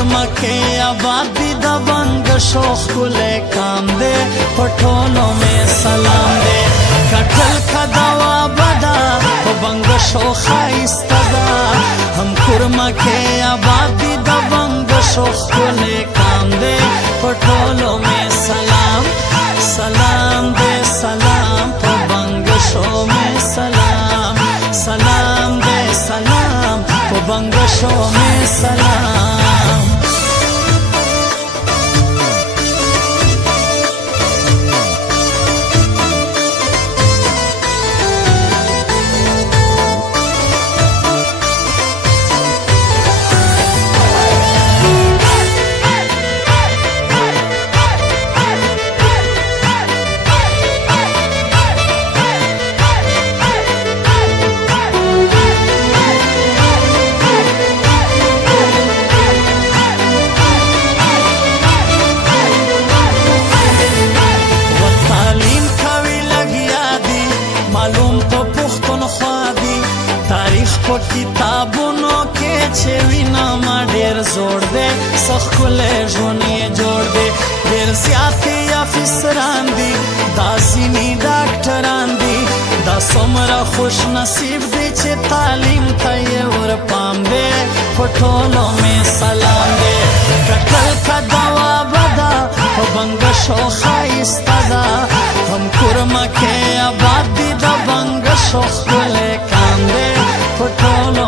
کورما کې آباد دی د بنګ شوخ کله کام دے پټولو میں سلام دے کټل کداوا بدا بنګ شوخ ایستدا هم کورما کې آباد دی د بنګ شوخ کله کام دے پټولو میں سلام سلام دے سلام په بنګ شو میں سلام سلام دے سلام په بنګ شو میں سلام کتابونو کې چې وینا ما ډېر زوړ دی سخت کله ژوند یې جوړ دی ډېر زیات یې افسران دي دا ځینې ډاکټران دي دا څومره خوش نصیب دی چې تعلیم ته یې ورپام دی په ټولو مې سلام دی کټل کداوا بدا په بنګ شو ښایسته ده هم کورما کې آباد دي د بنګ شو ښکلی کام دی په ټولو